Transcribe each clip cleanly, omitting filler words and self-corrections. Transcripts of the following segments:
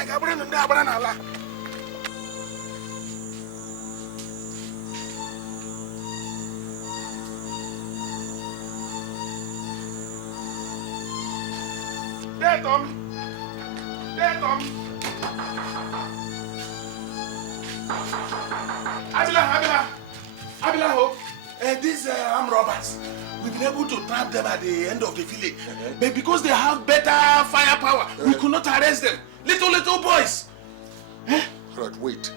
I got brand and Abranala. There, Tom. There, Tom. Abila, ho. These armed robbers, we've been able to trap them at the end of the village. But because they have better firepower, we could not arrest them. Little boys. Right, wait.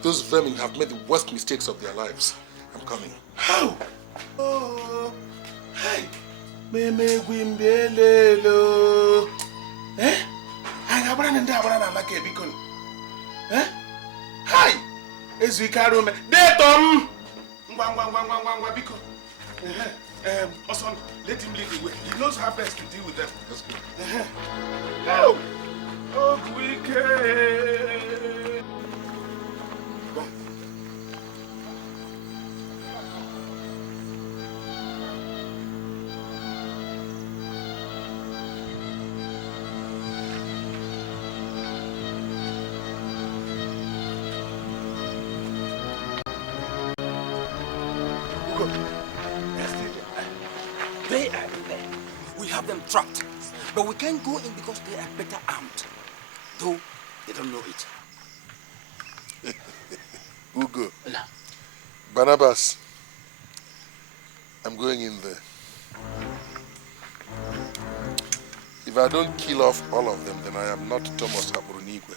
Those vermin have made the worst mistakes of their lives. I'm coming. How? Oh, hey. Meme Guimbelelo. I have run and down like a beacon. Hi. As we carry me. There, Tom. Beacon. Oson, let him lead the way. He knows how best to deal with them. That's good. Oh, wicked. They are there. We have them trapped. But we can't go in because they are better armed. Though they don't know it. Ugo. Barnabas. I'm going in there. If I don't kill off all of them, then I am not Thomas Abrunigwe.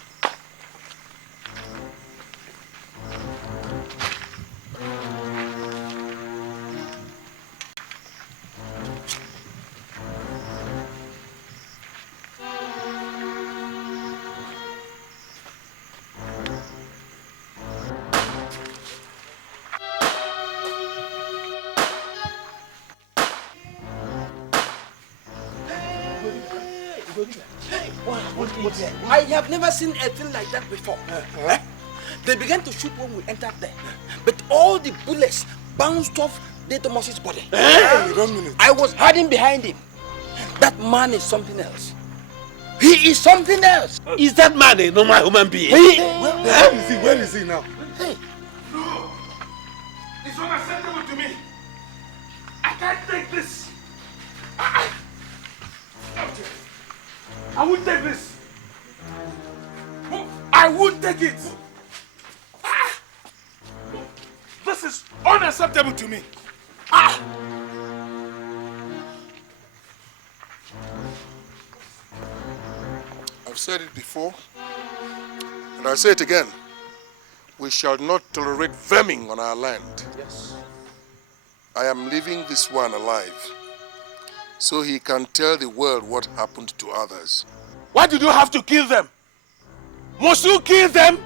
I have never seen a thing like that before. They began to shoot when we entered there. But all the bullets bounced off De Thomas's body. I was hiding behind him. That man is something else. He is something else. Is that man a normal human being? Where is he now? Hey. No. It's unacceptable to me. I can't take this. I won't take this. I won't take it. This is unacceptable to me. I've said it before, and I say it again. We shall not tolerate vermin on our land. Yes. I am leaving this one alive, so he can tell the world what happened to others. Why did you have to kill them? Must you kill them?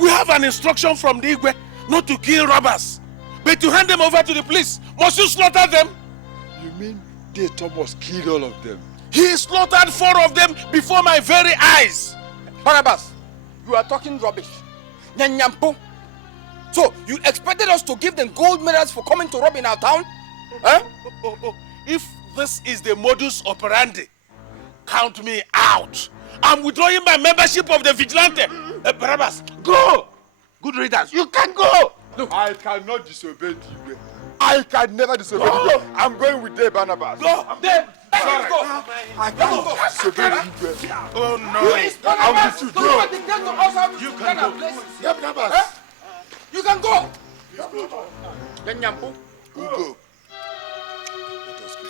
We have an instruction from the Igwe not to kill robbers, but to hand them over to the police. Must you slaughter them? You mean De Thomas killed all of them? He slaughtered 4 of them before my very eyes. Barnabas, you are talking rubbish. Nyanyampo. So, you expected us to give them gold medals for coming to rob in our town? Huh? If this is the modus operandi, count me out. I'm withdrawing my membership of the vigilante. Barnabas, go! Good readers, you can go! Look, I cannot disobey you. I can never disobey you. I'm going with Dave Barnabas. Go! Dave, let's Sorry. go! I cannot disobey you. Oh no! I'm with you. Go. You can go. Yeah, Barnabas. Huh? You can go! Nyanyampo. Ugo.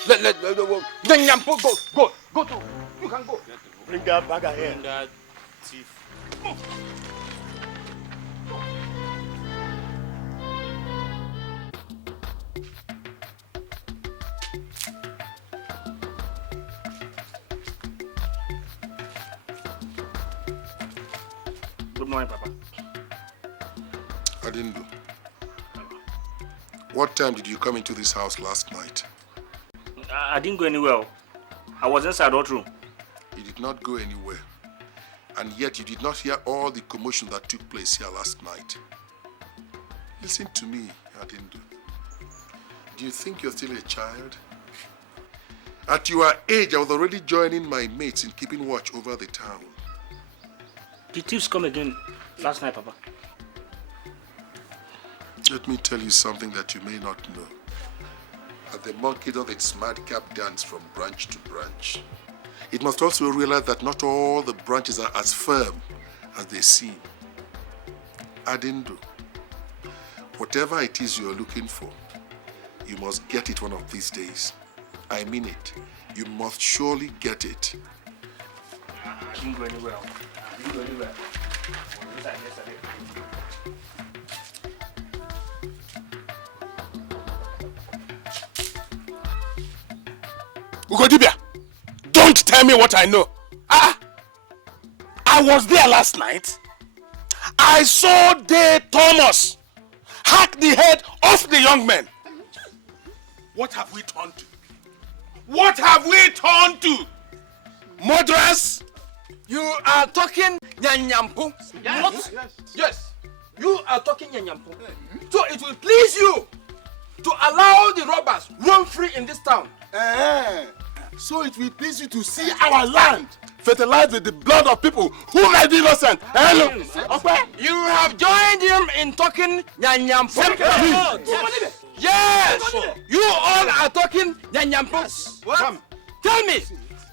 Let Nyanyampo go. Go to. You can go. Bring that bag here. Bring that thief. Good morning, Papa. Adindu. What time did you come into this house last night? I didn't go anywhere. I was inside that room. You did not go anywhere. And yet you did not hear all the commotion that took place here last night. Listen to me, Adindu. Do you think you're still a child? At your age, I was already joining my mates in keeping watch over the town. the thieves come again last night, Papa? Let me tell you something that you may not know. As the monkey does its madcap dance from branch to branch, it must also realize that not all the branches are as firm as they seem. Adindu, whatever it is you're looking for, you must get it one of these days. I mean it. You must surely get it. I didn't go anywhere. Ugodibia, don't tell me what I know. I was there last night. I saw Thomas hack the head off the young man. What have we turned to? What have we turned to? Murderers? You are talking Nyanyampo. Yes. Yes. You are talking Nyanyampo. So it will please you to allow the robbers roam free in this town. So it will please you to see our land fertilized with the blood of people who might be innocent. You have joined him in talking Nyanyampo. Yes. You all are talking Nyanyampo. What? Tell me,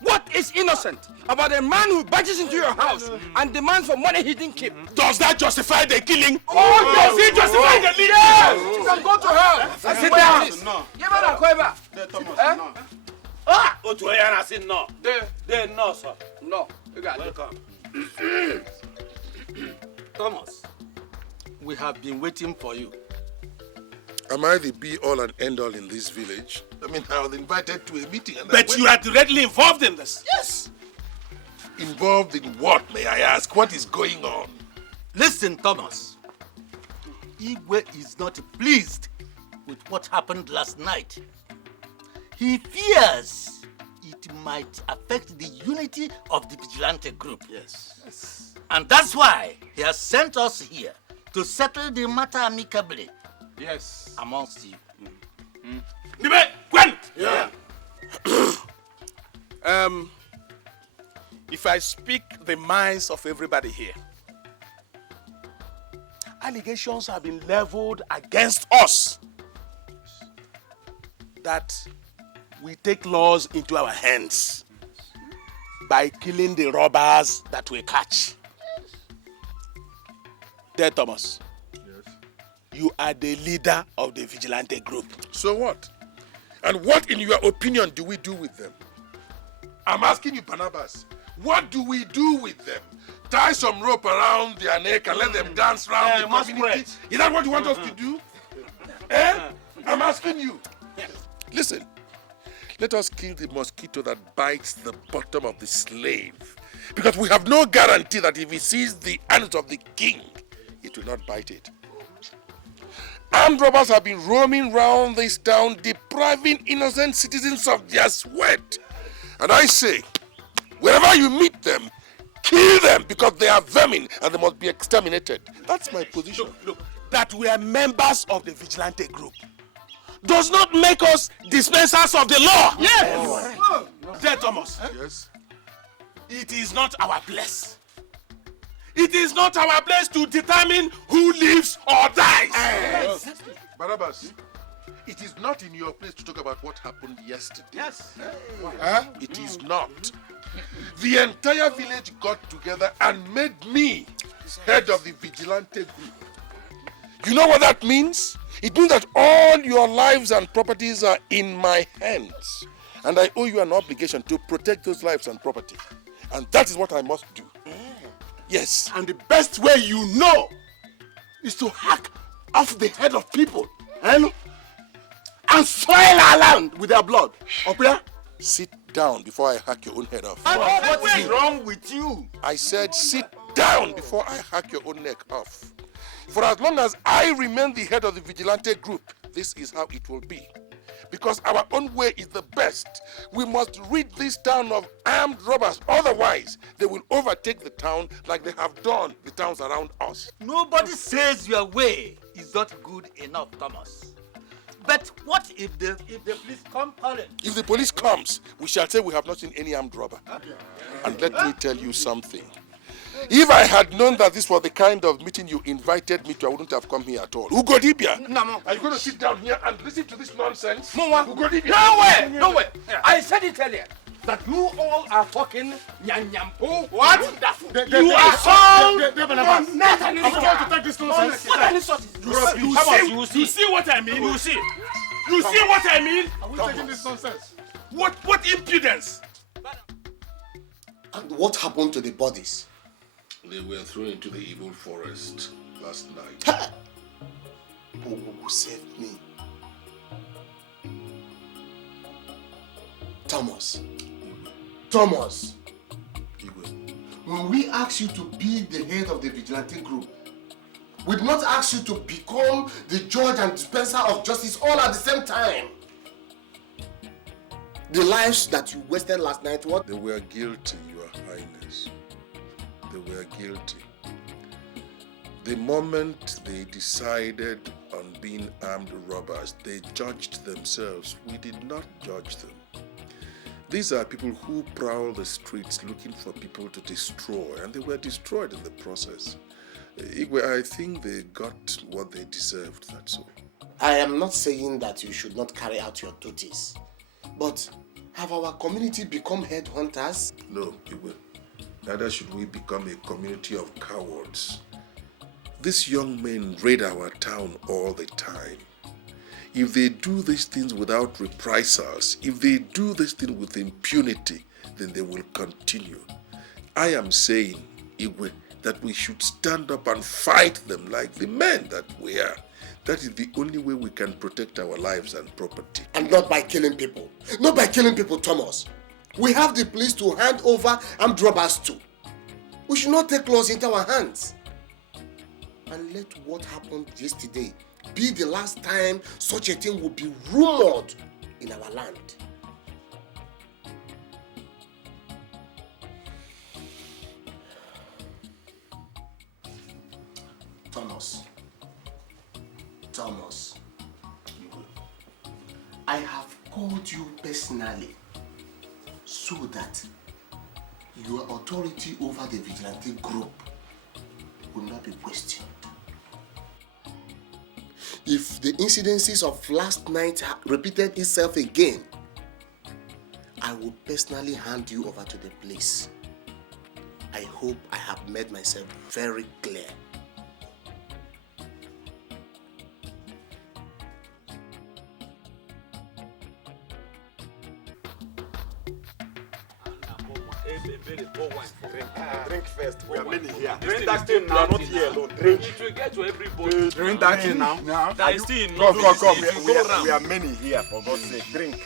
what is innocent about a man who barges into your house and demands for money he didn't keep? Does that justify the killing? Oh, does it justify the killing? Yes. You can go to her. Sit down. No. Give her a quiver. No. Otuayana said no. They no, sir. No. You got it. Welcome. Thomas, we have been waiting for you. Am I the be-all and end-all in this village? I mean, I was invited to a meeting and But you are directly involved in this. Yes. Involved in what, may I ask? What is going on? Listen, Thomas. Igwe is not pleased with what happened last night. He fears it might affect the unity of the vigilante group. Yes. And that's why he has sent us here to settle the matter amicably. Yes. Amongst you. Gwen! Yeah. If I speak the minds of everybody here, allegations have been leveled against us that we take laws into our hands by killing the robbers that we catch. There, Thomas. Yes. You are the leader of the vigilante group. So what? And what, in your opinion, do we do with them? I'm asking you, Barnabas, what do we do with them? Tie some rope around their neck and let them dance around the community? Is that what you want us to do? I'm asking you. Listen, let us kill the mosquito that bites the bottom of the slave. Because we have no guarantee that if he sees the hands of the king, it will not bite it. Armed robbers have been roaming round this town, depriving innocent citizens of their sweat. And I say, wherever you meet them, kill them because they are vermin and they must be exterminated. That's my position. Look, that we are members of the vigilante group does not make us dispensers of the law. Yes. There, Thomas. Yes? It is not our place. It is not our place to determine who lives or dies. Barabbas, it is not in your place to talk about what happened yesterday. Yes. It is not. The entire village got together and made me head of the vigilante group. You know what that means? It means that all your lives and properties are in my hands. And I owe you an obligation to protect those lives and property. And that is what I must do. Yes. And the best way you know is to hack off the head of people and soil our land with their blood. Opia? Sit down before I hack your own head off. What is wrong with you? I said sit down before I hack your own neck off. For as long as I remain the head of the vigilante group, this is how it will be. Because our own way is the best. We must rid this town of armed robbers. Otherwise, they will overtake the town like they have done the towns around us. Nobody says your way is not good enough, Thomas. But what if the police come calling? If the police comes, we shall say we have not seen any armed robber. And let me tell you something. If I had known that this was the kind of meeting you invited me to, I wouldn't have come here at all. Ugodibia, are you going to sit down here and listen to this nonsense? Ugodibia. No way. I said it earlier that you all are fucking nyanyampo. What? You are so. I'm going to take this nonsense. You see what I mean? You see what I mean? Are we taking this nonsense? What impudence? And what happened to the bodies? They were thrown into the evil forest last night. Who saved me? Thomas. When we asked you to be the head of the vigilante group, we did not ask you to become the judge and dispenser of justice all at the same time. The lives that you wasted last night, what? They were guilty, Your Highness. They were guilty. The moment they decided on being armed robbers, they judged themselves. We did not judge them. These are people who prowl the streets looking for people to destroy, and they were destroyed in the process. Igwe, I think they got what they deserved, that's all. I am not saying that you should not carry out your duties, but have our community become headhunters? No, Igwe. Neither should we become a community of cowards. These young men raid our town all the time. If they do these things without reprisals, if they do this thing with impunity, then they will continue. I am saying, Igwe, that we should stand up and fight them like the men that we are. That is the only way we can protect our lives and property. And not by killing people. Not by killing people, Thomas. We have the police to hand over armed robbers to. We should not take laws into our hands. And let what happened yesterday be the last time such a thing will be rumored in our land. Thomas, I have called you personally so that your authority over the vigilante group will not be questioned. If the incidences of last night repeated itself again, I will personally hand you over to the police. I hope I have made myself very clear. Drink first. We are many here. Drink that thing now, not here alone. Drink. It will get to everybody. Drink that thing now. That is still Come. We are many here, for God's sake. Drink.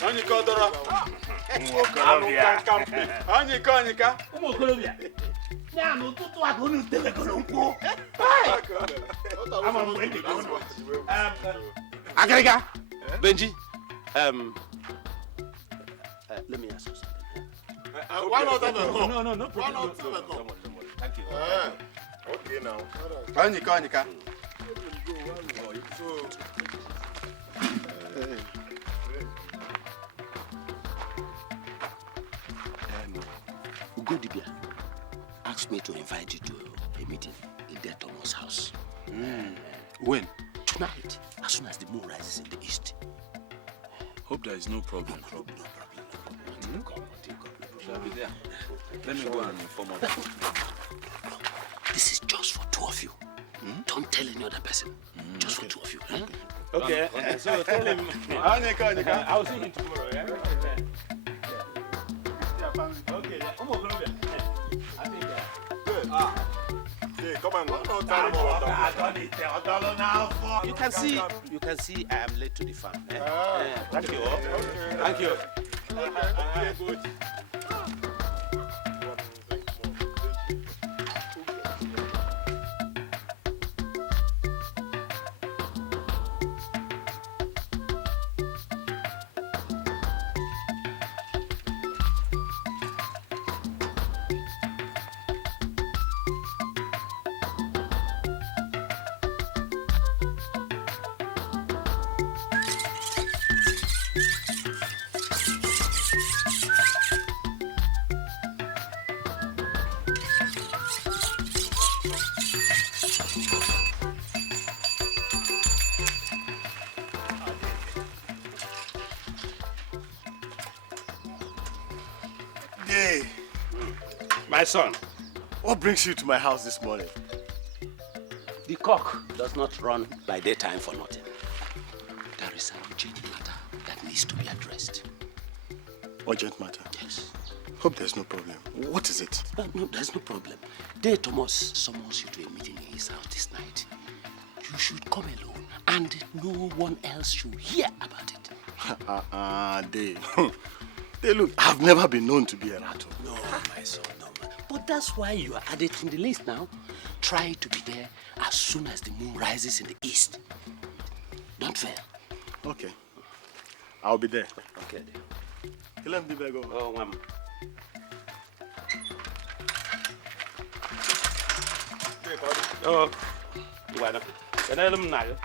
Anyika Dora. Anyika. Agariga, Benji, Let me ask you something. Why not have a No problem. Why not have a cup? Thank you. Okay now. Anyika. Ugodibia asked me to invite you to a meeting in their Thomas' house. When? Tonight, as soon as the moon rises in the east. Hope there is no problem. No problem. Shall be there. Let me go and inform her. This is just for two of you. Don't tell any other person. Just for two of you. Okay. So tell him. Anyika. I'll see him tomorrow. Yeah. Okay. I think. Hey, come on. You can see I am late to the farm. Thank you. Thank you. Okay, good. My son, what brings you to my house this morning? The cock does not run by daytime for nothing. There is an urgent matter that needs to be addressed. Urgent matter? Yes. Hope there's no problem. What is it? No, there's no problem. Thomas summons you to a meeting in his house this night. You should come alone, and no one else should hear about it. They look, I've never been known to be a rattle. No, my son, no. But that's why you are added in the list now. Try to be there as soon as the moon rises in the east. Don't fail. Okay. I'll be there. Okay, then. Let me go. Oh, ma'am. Oh, bueno. Tenemos un nalga.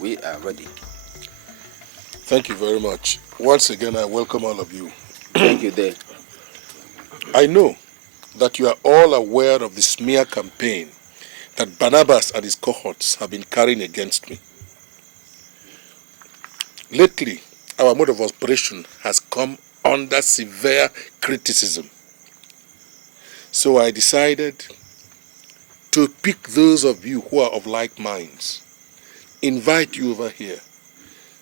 We are ready. Thank you very much. Once again, I welcome all of you. Thank you, Dave. I know that you are all aware of the smear campaign that Barnabas and his cohorts have been carrying against me. Lately, our mode of operation has come under severe criticism. So I decided to pick those of you who are of like minds, invite you over here,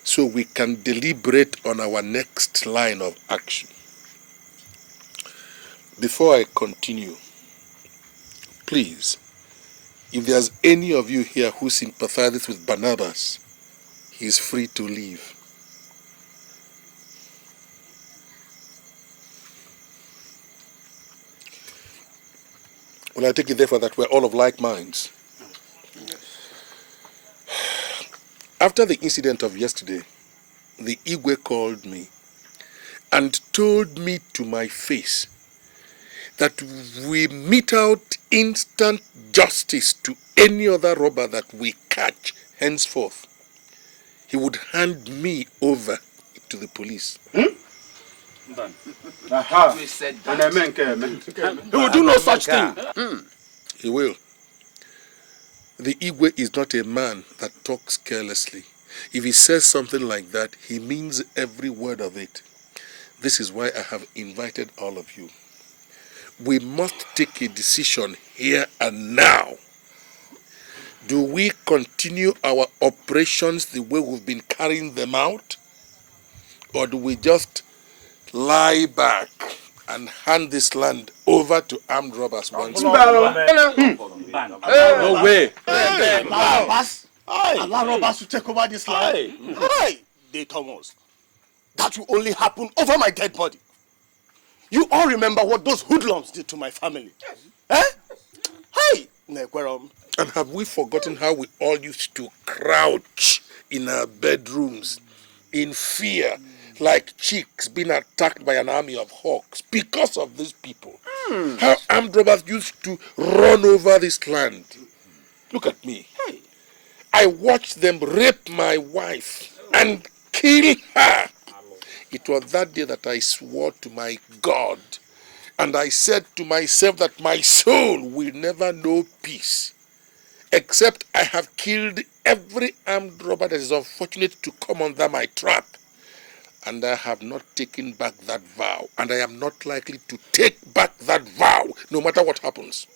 so we can deliberate on our next line of action. Before I continue, please, if there's any of you here who sympathizes with Barnabas, he is free to leave. Well, I take it therefore that we're all of like minds. After the incident of yesterday, the Igwe called me and told me to my face that we mete out instant justice to any other robber that we catch henceforth. He would hand me over to the police. Aha. We said that. He will do no such thing. He will. The Igwe is not a man that talks carelessly. If he says something like that, he means every word of it. This is why I have invited all of you. We must take a decision here and now. Do we continue our operations the way we've been carrying them out? Or do we just lie back and hand this land over to armed robbers once more? No way. Allow robbers to take over this land. Hey, they Thomas. That will only happen over my dead body. You all remember what those hoodlums did to my family. Eh? Hey, Negwerom. And have we forgotten how we all used to crouch in our bedrooms in fear, like chicks being attacked by an army of hawks because of these people? How armed robbers used to run over this land. Look at me. Hey. I watched them rape my wife and kill her. It was that day that I swore to my God, and I said to myself that my soul will never know peace, except I have killed every armed robber that is unfortunate to come under my trap. And I have not taken back that vow, and I am not likely to take back that vow, no matter what happens.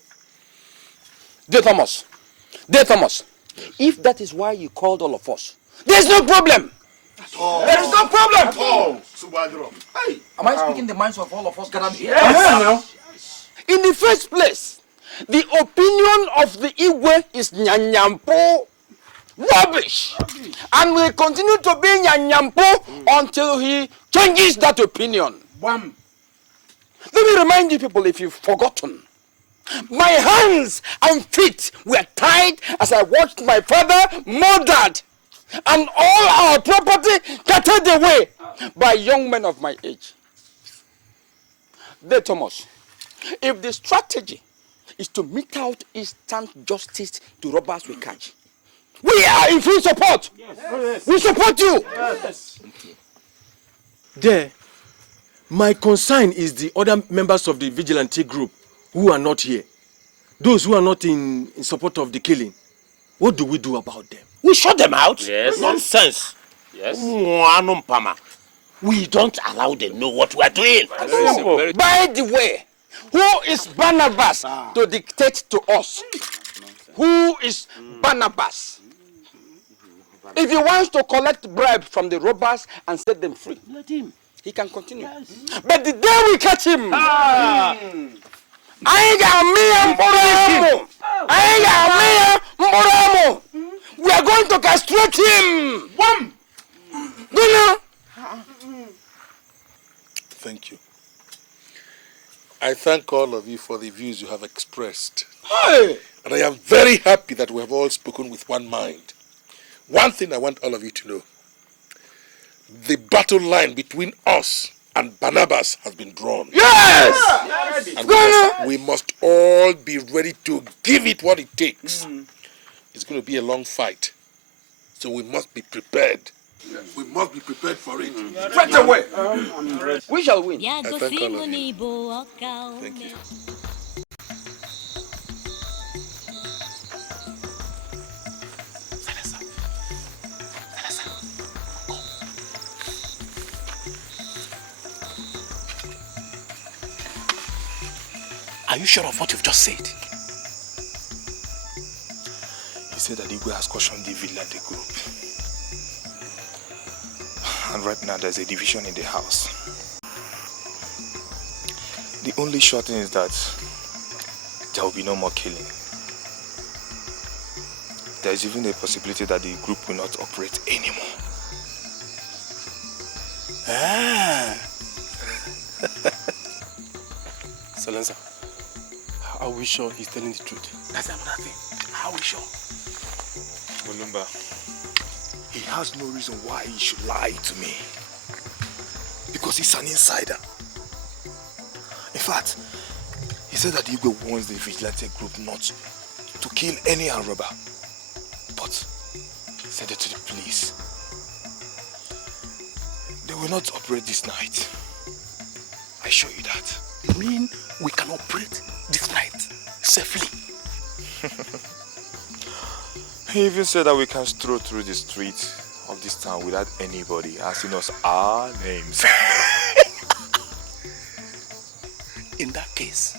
Dear Thomas, if that is why you called all of us, there's no problem. There is no problem. Hey. Am I speaking the minds of all of us gathered here? Yes. In the first place, the opinion of the Igwe is nyanyampo, rubbish, and will continue to be nyanyampo until he changes that opinion. Let me remind you people, if you've forgotten, my hands and feet were tied as I watched my father murdered and all our property carted away by young men of my age. There, Thomas, if the strategy is to mete out instant justice to robbers we catch, We are in full support. Yes. We support you. Yes. There, my concern is the other members of the vigilante group who are not here. Those who are not in support of the killing. What do we do about them? We shut them out? Yes. Nonsense. Yes. We don't allow them know what we are doing. By the way, who is Barnabas to dictate to us? Who is Barnabas? If he wants to collect bribe from the robbers and set them free, Let him. he can continue. But the day we catch him, we are going to castrate him. Thank you. I thank all of you for the views you have expressed. And I am very happy that we have all spoken with one mind. One thing I want all of you to know. The battle line between us and Barnabas has been drawn. Yes! And we must all be ready to give it what it takes. It's going to be a long fight. So we must be prepared. We must be prepared for it. Right away. We shall win. I thank all of you. Thank you. Are you sure of what you've just said? He said that Igwe has cautioned the vigilante group. And right now there's a division in the house. The only sure thing is that there will be no more killing. There is even a possibility that the group will not operate anymore. Excellenza, are we sure he's telling the truth? That's another thing. How are we sure? Mulumba, he has no reason why he should lie to me. Because he's an insider. In fact, he said that Igwe wants the vigilante group not to kill any armed robber, but send it to the police. They will not operate this night. I assure you that. You mean we can operate this night safely? He even said that we can stroll through the streets of this town without anybody asking us our names. In that case,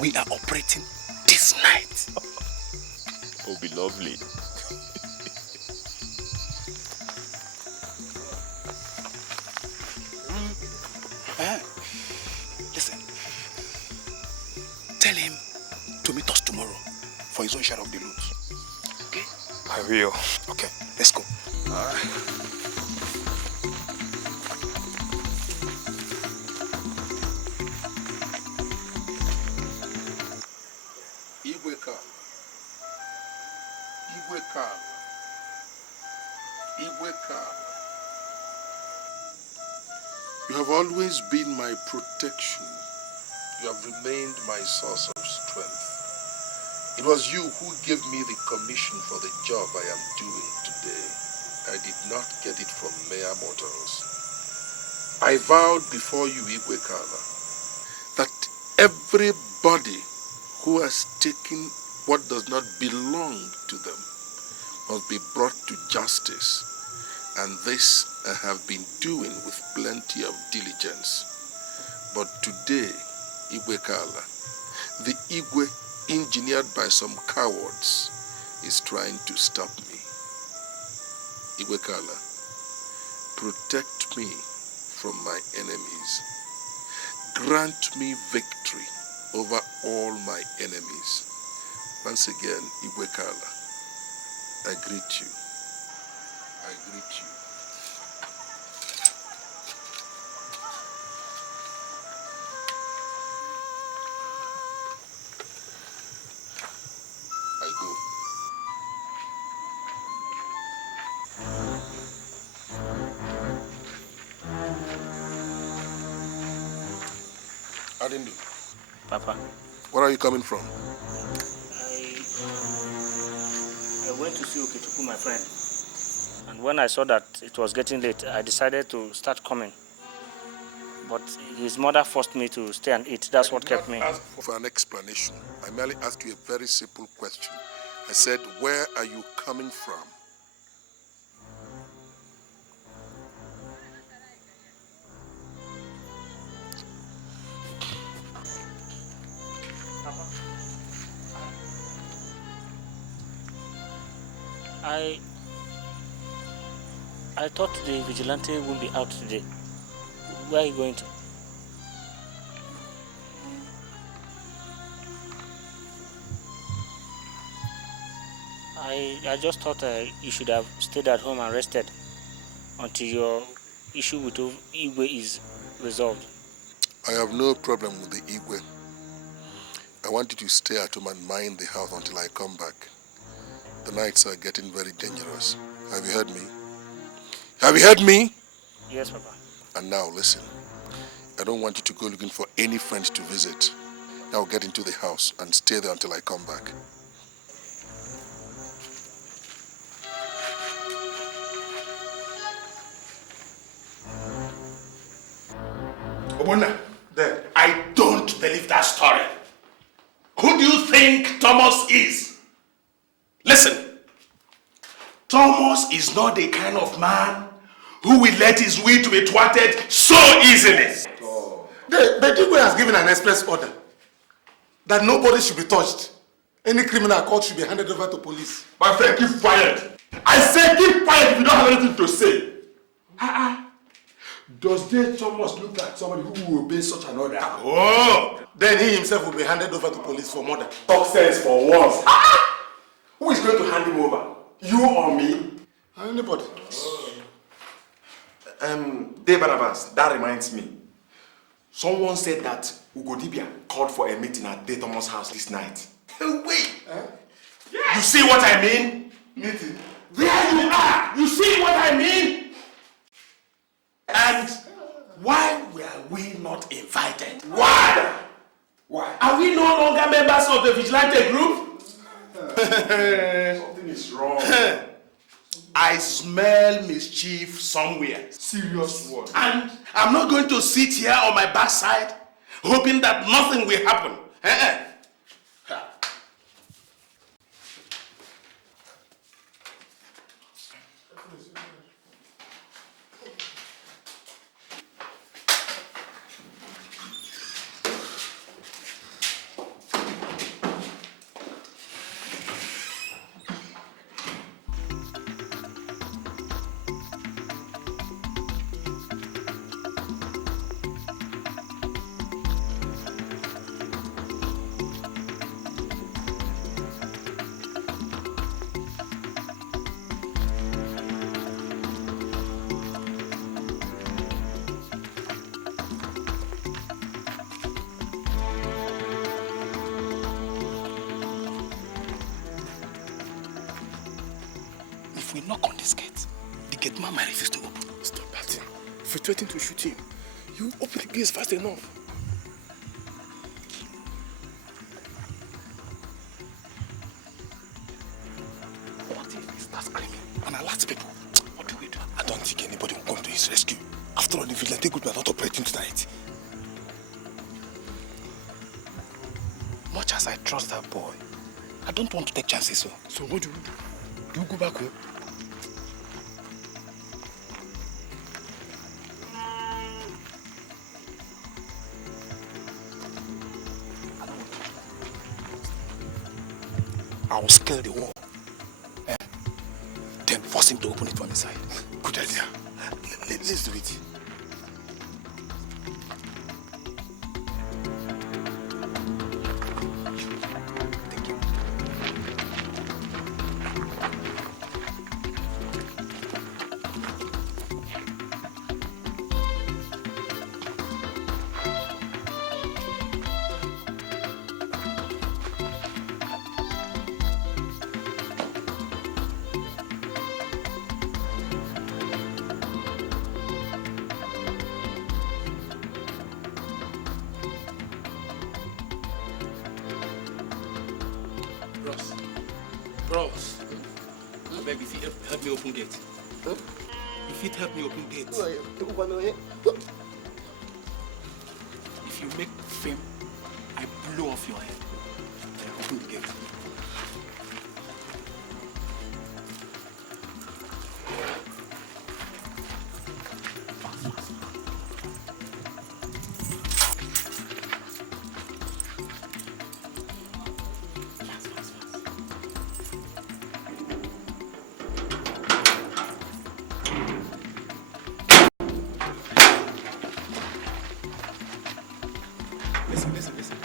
we are operating this night. It will be lovely. Listen, tell him to meet us tomorrow for his own share of the loot. Okay? I will. Okay, let's go. You have always been my protection. You have remained my source of strength. It was you who gave me the commission for the job I am doing today. I did not get it from mere mortals. I vowed before you, Igwekala, that everybody who has taken what does not belong to them must be brought to justice. And this I have been doing with plenty of diligence. But today, Igwekala, the Igwe engineered by some cowards, is trying to stop me. Igwekala, protect me from my enemies. Grant me victory over all my enemies. Once again, Igwekala, I greet you. I greet you. I go. Adindu, Papa, where are you coming from? I went went to see Okechukwu, my friend. And when I saw that it was getting late, I decided to start coming. But his mother forced me to stay and eat. That's what kept me. I did not ask for an explanation. I merely asked you a very simple question. I said, where are you coming from? I thought the vigilante would be out today. Where are you going to? I just thought you should have stayed at home and rested until your issue with Igwe is resolved. I have no problem with the Igwe. I want you to stay at home and mind the house until I come back. The nights are getting very dangerous. Have you heard me? Have you heard me? Yes, Papa. And now listen. I don't want you to go looking for any friends to visit. Now get into the house and stay there until I come back. Obona, I don't believe that story. Who do you think Thomas is? Listen, Thomas is not the kind of man who will let his will to be thwarted so easily. The Igwe has given an express order that nobody should be touched. Any criminal caught should be handed over to police. My friend, keep quiet. I said keep quiet if you don't have anything to say. Does Thomas look like somebody who will obey such an order? Oh! Then he himself will be handed over to police for murder. Talk sense for once. Who is going to hand him over? You or me? Anybody. Dave Barnabas, that reminds me. Someone said that Ugodibia called for a meeting at Dave Thomas' house this night. Wait! You see what I mean? Meeting. There you are! You see what I mean? And why were we not invited? Why? Are we no longer members of the vigilante group? Something is wrong. I smell mischief somewhere. Serious one. And I'm not going to sit here on my backside hoping that nothing will happen. If we knock on this gate, the gate man might refuse to open. Stop that. If we threaten to shoot him, you open the gates fast enough. What if he starts screaming and alerts people? What do we do? I don't think anybody will come to his rescue. After all, the vigilante group are not operating tonight. Much as I trust that boy, I don't want to take chances. So what do we do? Do you go back home? I will scale the wall. Then force him to open it from inside. Good idea. Let's do it. Thank you. Bros, I beg if you help me open gate. Huh? If it help me open gate. If you make fame, I blow off your head. I open the gate. Listen.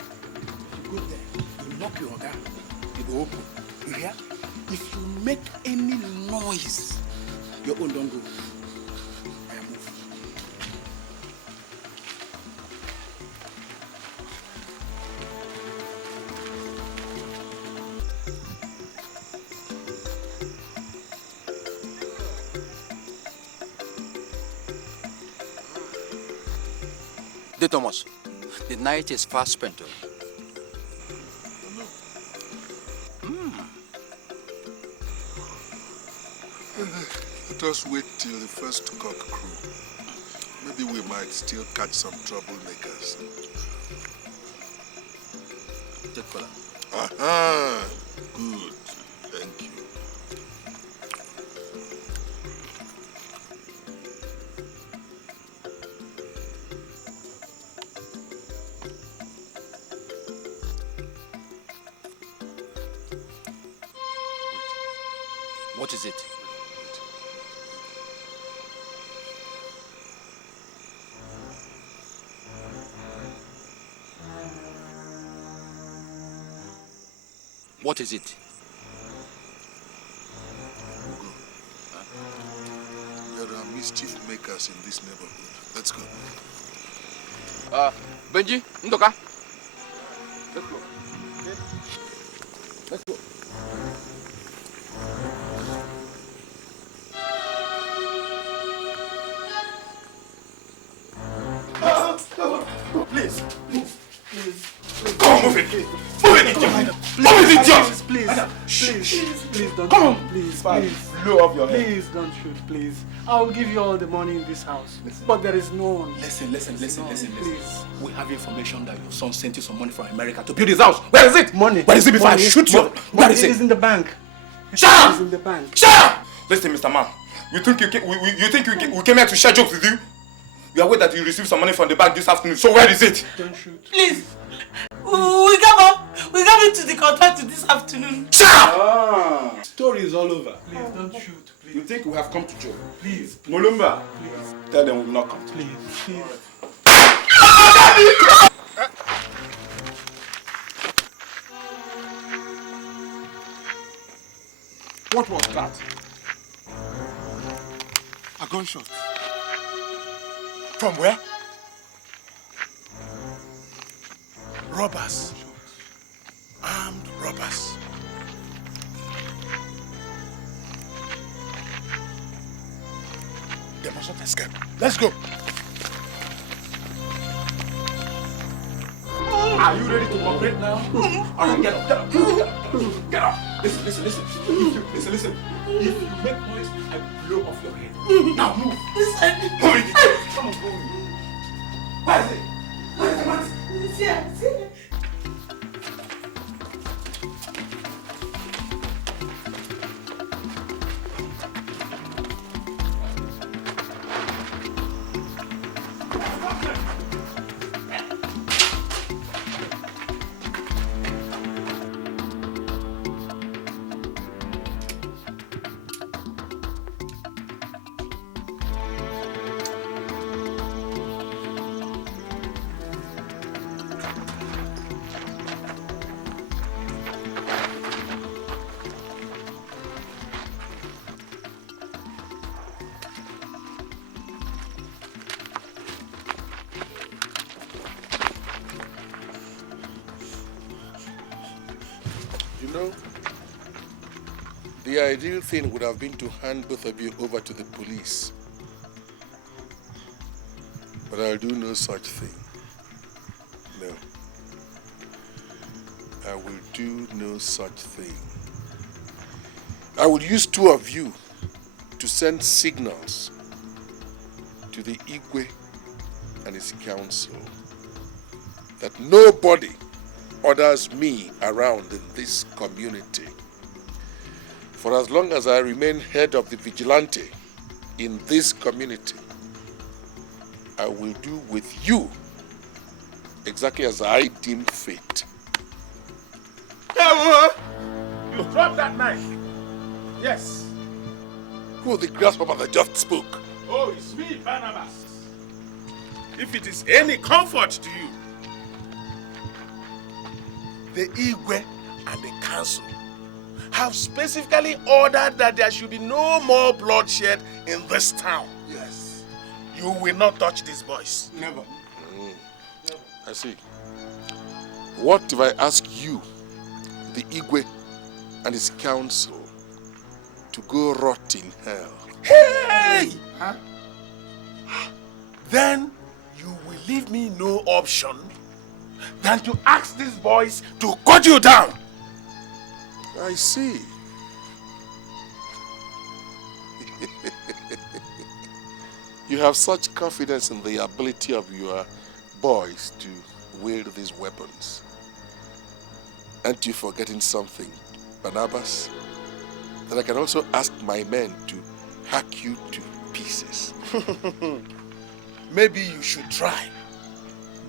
You go there, you knock your organ, it will open. You hear? If you make any noise, your own don't go. I move. De Thomas, the night is fast spent. Let us wait till the first cock crow. Maybe we might still catch some troublemakers. Take color. Aha! Good. Thank you. What is it? What is it? Ugo. There are mischief makers in this neighborhood. Let's go. Benji, Ndoka. Let's go. Okay. Let's go. Please. Come on, move it. Move it, idiot. Move it, idiot. Please don't Come shoot. on. Please, Blow off your head. please don't shoot, please. I'll give you all the money in this house. But there is no one. Listen. Please. We have information that your son sent you some money from America to build his house. Where is it? Money. Where is it before I Money. shoot you? Where is It is it? in the bank. Shut up! It is in the bank. Shut up! Listen, Mr. Man. You think we came here to share jokes with you? You are aware that you received some money from the bank this afternoon. So where is it? Don't shoot. Please. We come into the contract this afternoon. Shut up! Story is all over. Please don't shoot. Please. You think we have come to joke? Please. Mulumba, Please. tell them we will not come. Please. What was that? A gunshot. From where? Robbers. Armed robbers. They must not escape. Let's go. Are you ready to cooperate now? Alright, get up. Get up. Listen. Listen. If you make noise, I blow off your head. Now move. Move it. Come on, go. Where is it? It's here. You know, the ideal thing would have been to hand both of you over to the police. But I'll do no such thing. No. I will do no such thing. I will use 2 of you to send signals to the Igwe and his council that nobody orders me around in this community. For as long as I remain head of the vigilante in this community, I will do with you exactly as I deem fit. You dropped that knife. Yes. Who the grasshopper that just spoke? Oh, it's me, Barnabas. If it is any comfort to you, the Igwe and the council have specifically ordered that there should be no more bloodshed in this town. Yes. You will not touch these boys. Never. I see. What if I ask you, the Igwe and his council, to go rot in hell? Hey! Huh? Then you will leave me no option than to ask these boys to cut you down. I see. You have such confidence in the ability of your boys to wield these weapons. Aren't you forgetting something, Barnabas? That I can also ask my men to hack you to pieces. Maybe you should try.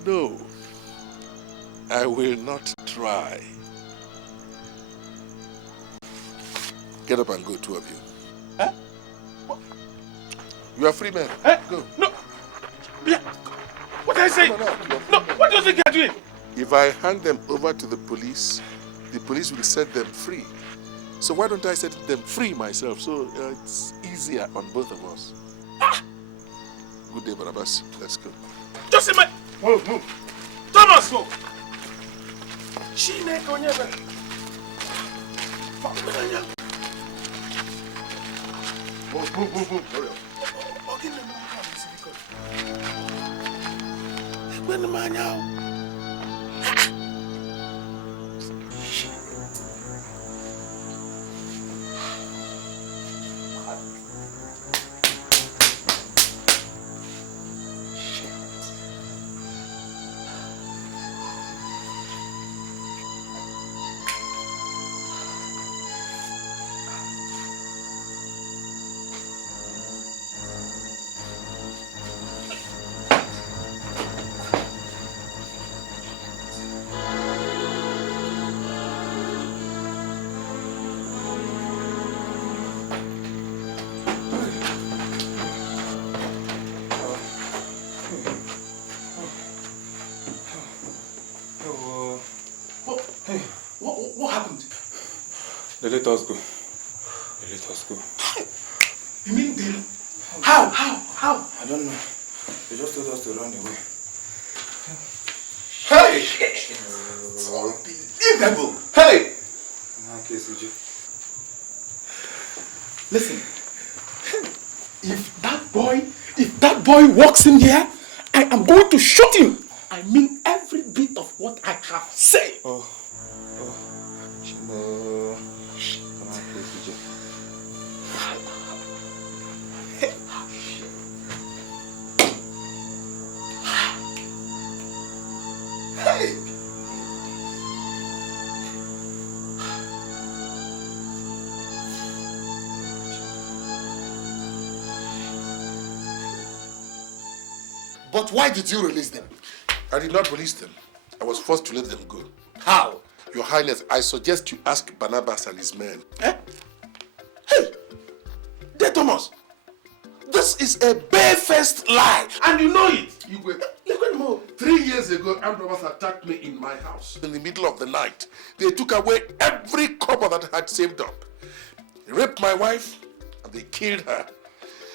No, I will not try. Get up and go, 2 of you. Huh? You are free men. Go. No. Yeah. What I say? No, what do you think you're doing? If I hand them over to the police will set them free. So why don't I set them free myself? So it's easier on both of us. Ah. Good day, Barnabas. Let's go. Just in my... Move. Thomas, go. Chineke onyebe. Move. Hurry up. When the man now. What happened? They let us go. You mean they... How? I don't know. They just told us to run away. Hey! It's unbelievable! Hey! Listen, if that boy walks in here, I am going to shoot him. I mean every bit of what I have said. Chimo. Come on, please, CJ. Hey! But why did you release them? I did not release them. I was forced to let them go. How? Your Highness, I suggest you ask Barnabas and his men. Eh? Hey! Dear Thomas, this is a barefaced lie, and you know it. You were... 3 years ago, armed robbers attacked me in my house. In the middle of the night, they took away every copper that I had saved up. They raped my wife, and they killed her.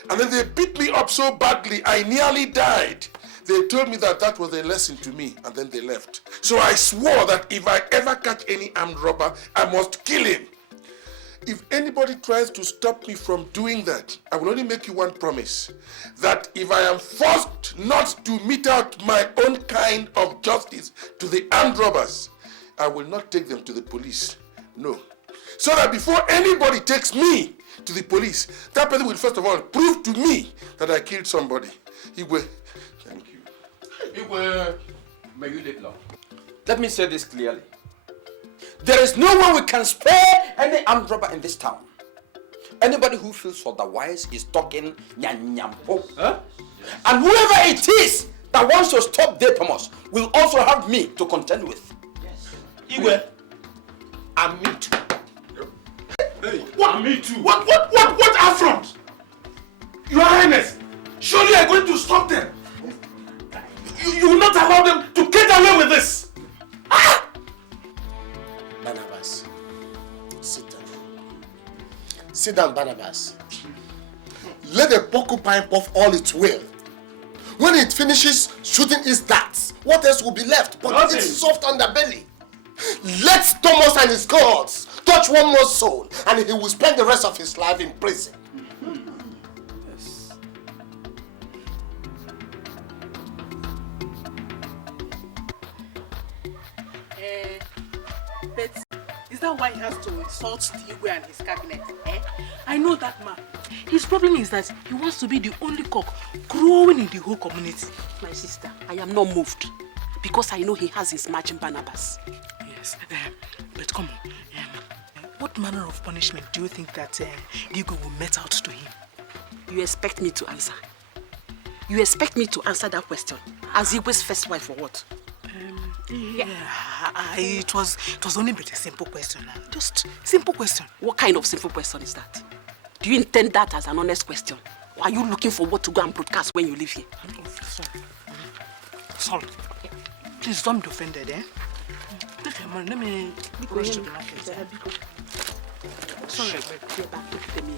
And then they beat me up so badly, I nearly died. They told me that that was a lesson to me, and then they left. So I swore that if I ever catch any armed robber, I must kill him. If anybody tries to stop me from doing that, I will only make you one promise. That if I am forced not to mete out my own kind of justice to the armed robbers, I will not take them to the police. No. So that before anybody takes me to the police, that person will first of all prove to me that I killed somebody. Igwe, thank you. Igwe, may you live long. Let me say this clearly. There is no way we can spare any armed robber in this town. Anybody who feels otherwise is talking nyanyampo. Huh? And whoever it is that wants to stop De Thomas will also have me to contend with. Yes. Igwe, and me too. Hey, what? And me too. What affront? Your Highness, surely you are going to stop them. You will not allow them to get away with this. Ah! Barnabas, sit down. Sit down, Barnabas. Let the porcupine puff all its will. When it finishes shooting its darts, what else will be left but its soft underbelly? Let Thomas and his cohorts touch one more soul, and he will spend the rest of his life in prison. But is that why he has to insult the Igwe and his cabinet? I know that man. His problem is that he wants to be the only cock growing in the whole community. My sister, I am not moved because I know he has his matching Barnabas. Yes, but come on. What manner of punishment do you think that Igwe will met out to him? You expect me to answer? You expect me to answer that question as Igwe's first wife or what? It was only but a simple question. Just simple question. What kind of simple question is that? Do you intend that as an honest question? Or are you looking for what to go and broadcast when you leave here? Sorry. Please don't be offended, Take your money. Let me go to the market. Sorry. Get back to the meal.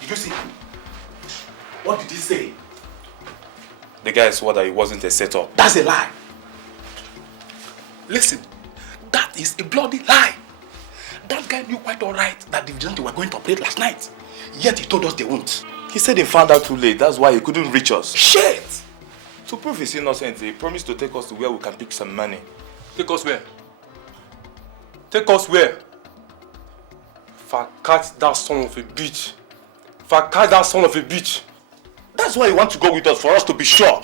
Did you see? What did he say? The guy swore that it wasn't a setup. That's a lie. Listen, that is a bloody lie. That guy knew quite all right that the vigilante were going to operate last night. Yet he told us they won't. He said he found out too late. That's why he couldn't reach us. Shit! To prove his innocence, he promised to take us to where we can pick some money. Take us where? Take us where? Catch that son of a bitch. Catch that son of a bitch. That's why you want to go with us, for us to be sure.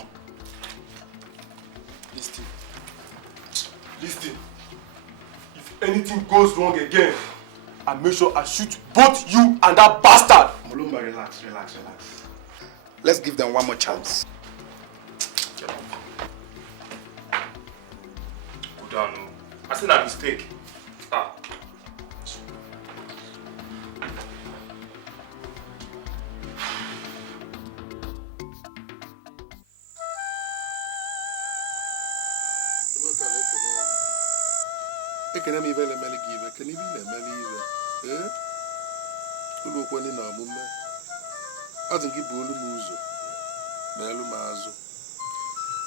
Listen. If anything goes wrong again, I make sure I shoot both you and that bastard. Mulumba, relax. Let's give them one more chance. Good on. I said a mistake. Ekene mi vele mele give, ekene mi le mele ive. Ulu kwani na mume. Azin ki bolu muzo. Melu mazo.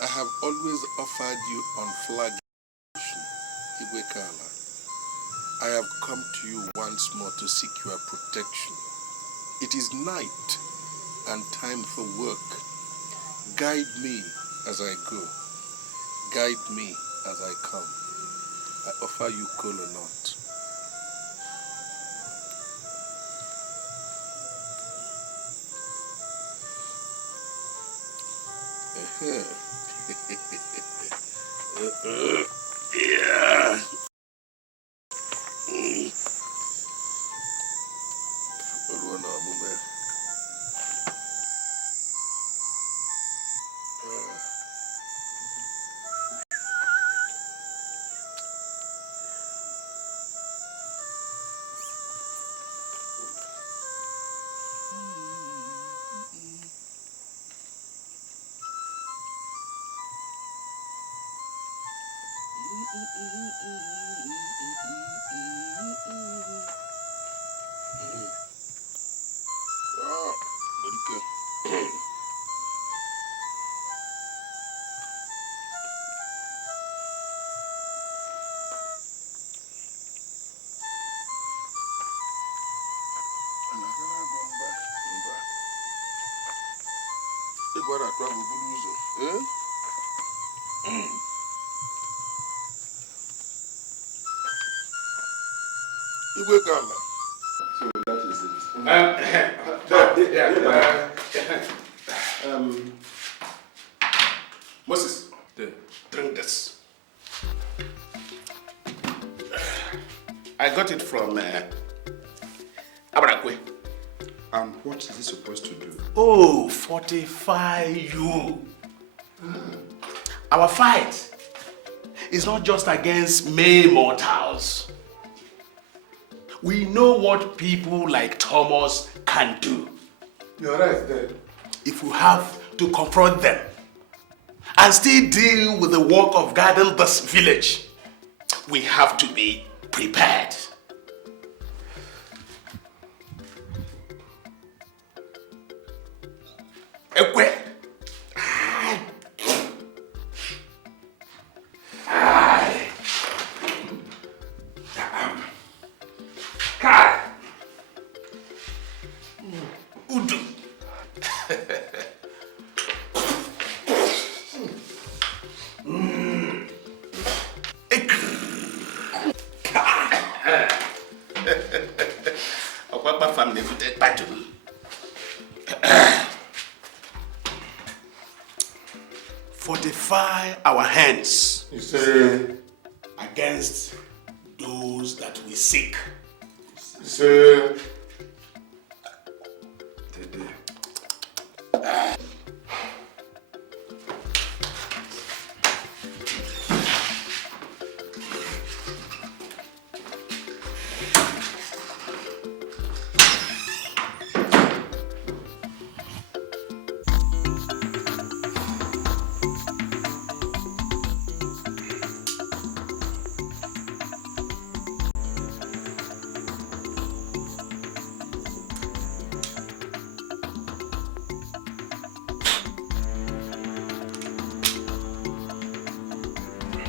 I have always offered you unflagged Igwe Kala. I have come to you once more to seek your protection. It is night and time for work. Guide me as I go. Guide me as I come. I offer you cola nut. Yeah. So that is it. Moses, drink this. I got it from Abrakwe. And what is he supposed to do? Oh, fortify you. Our fight is not just against mere mortals. We know what people like Thomas can do. You're right there. If we have to confront them and still deal with the work of guarding this village, we have to be prepared. Ekwe. Kai. Udu. Okwakpa family with battle. Fortify our hands. You say against those that we seek. You say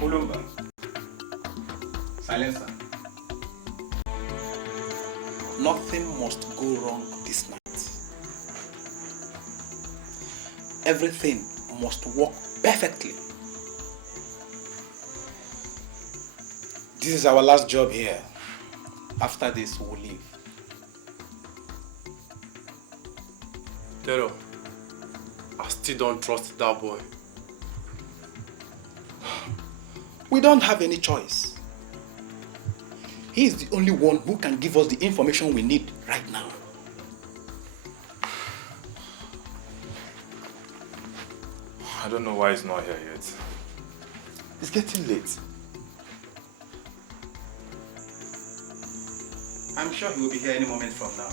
Mulumba. Silencer. Nothing must go wrong this night. Everything must work perfectly. This is our last job here. After this, we'll leave. Tero, I still don't trust that boy. We don't have any choice. He is the only one who can give us the information we need right now. I don't know why he's not here yet. It's getting late. I'm sure he will be here any moment from now.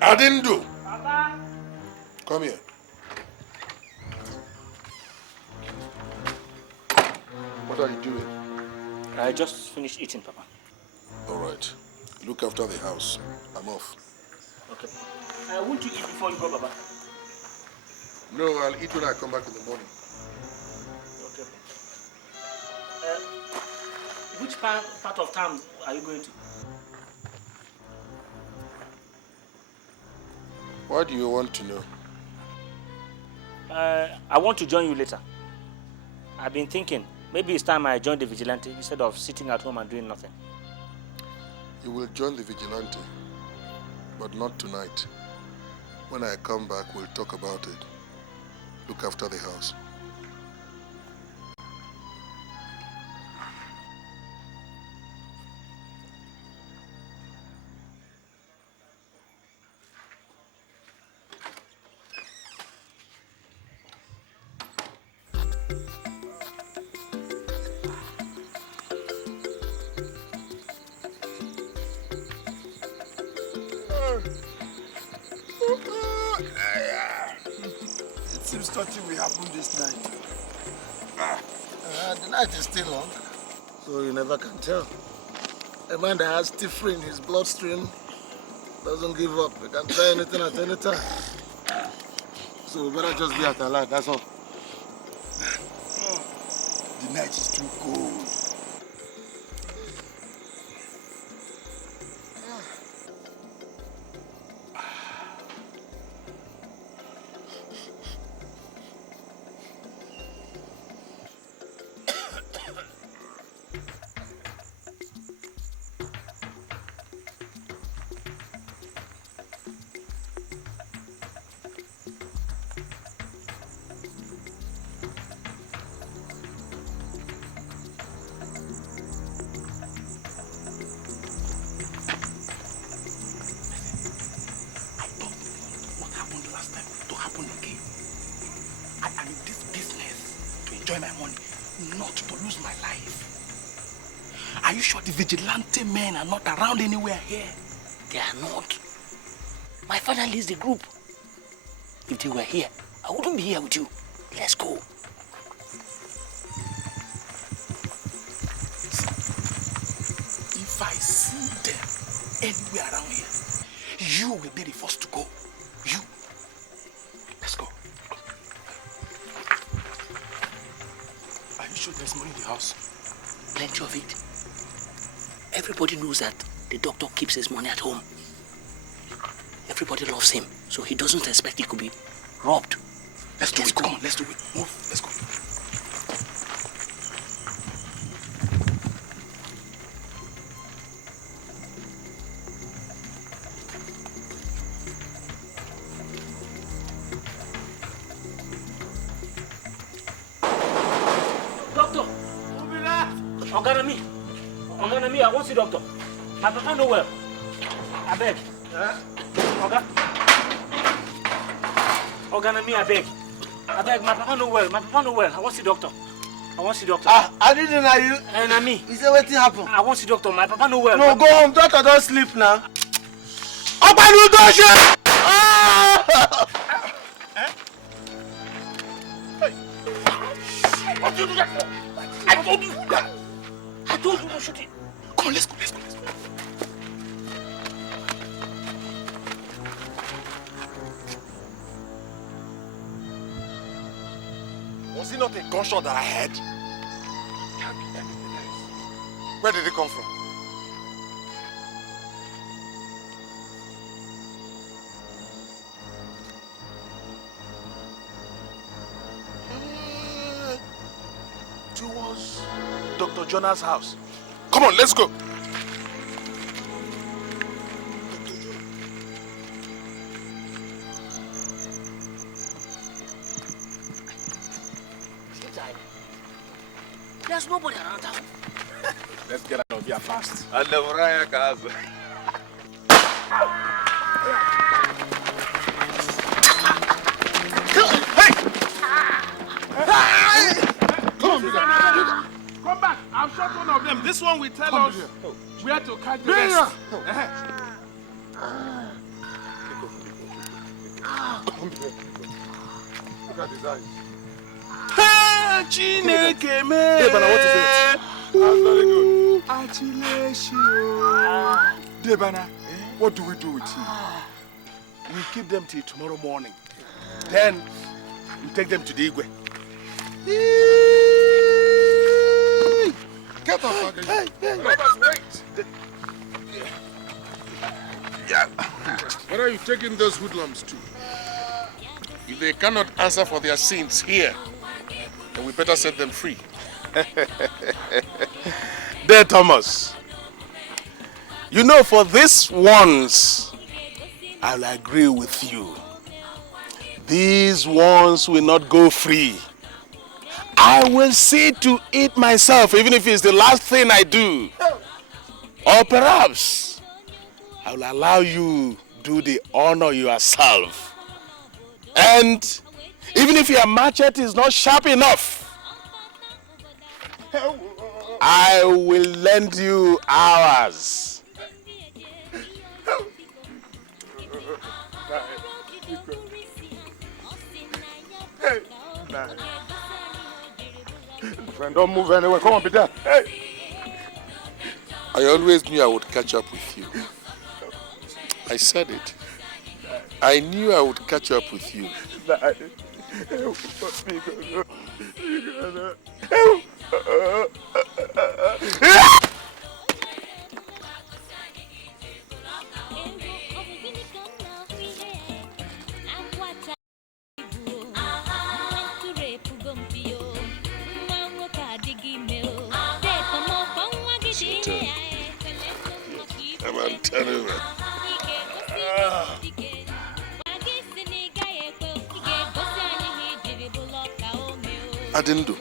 Adindu. Papa. Come here. What are you doing? I just finished eating, Papa. All right. Look after the house. I'm off. Okay. Won't you eat before you go, Papa? No, I'll eat when I come back in the morning. Okay. Which part of town are you going to? Why do you want to know? I want to join you later. I've been thinking, maybe it's time I join the vigilante instead of sitting at home and doing nothing. You will join the vigilante, but not tonight. When I come back, we'll talk about it. look after the house. It seems something will happen this night. The night is still long, so you never can tell. A man that has stiffer in his bloodstream doesn't give up. He can try anything at any time. So we better just be at alert, that's all. The night is too cold. Vigilante men are not around anywhere here. They are not. My father leads the group. If they were here, I wouldn't be here with you. Let's go. If I see them anywhere around here, you will be the first to go. You. Let's go. Are you sure there's money in the house? Plenty of it. Everybody knows that the doctor keeps his money at home. Everybody loves him, so he doesn't expect he could be robbed. Let's do it. Come on, let's do it. Move. Let's go. Doctor! Oganami, I want you, doctor. My papa no well. I beg. Oga. Oganami, I beg. I beg, my papa no well. My papa no well. I want you, doctor. I want you, doctor. I didn't know you. Nami. Is there anything happen? I want you, doctor. My papa no well. No, go home. Doctor, don't sleep now. What did you do that for? I told you that. I told you to shoot it. Come on, let's go. Was it not a gunshot that I heard? Can't be anything else. Where did it come from? Towards Dr. Jonah's house. Come on, let's go. There's nobody around town. Let's get out of here fast. Come back. I've shot one of them. This one will tell us where to catch the rest. Look at his eyes. Chineke me. Debana, what is it? That's very good. Debana, what do we do with him? We keep them till tomorrow morning. Then we take them to the Igwe. Get up, again. Let us wait. Yeah. Where are you taking those hoodlums to? If they cannot answer for their sins here, then we better set them free. There, Thomas. You know, for this once, I'll agree with you. these ones will not go free. I will see to it myself, even if it's the last thing I do. Or perhaps I will allow you do the honor yourself. And even if your machete is not sharp enough, I will lend you ours. Friend, don't move anywhere. Come on, Peter. Hey. I always knew I would catch up with you. I said it. I knew I would catch up with you. Come on, tell me. I didn't do.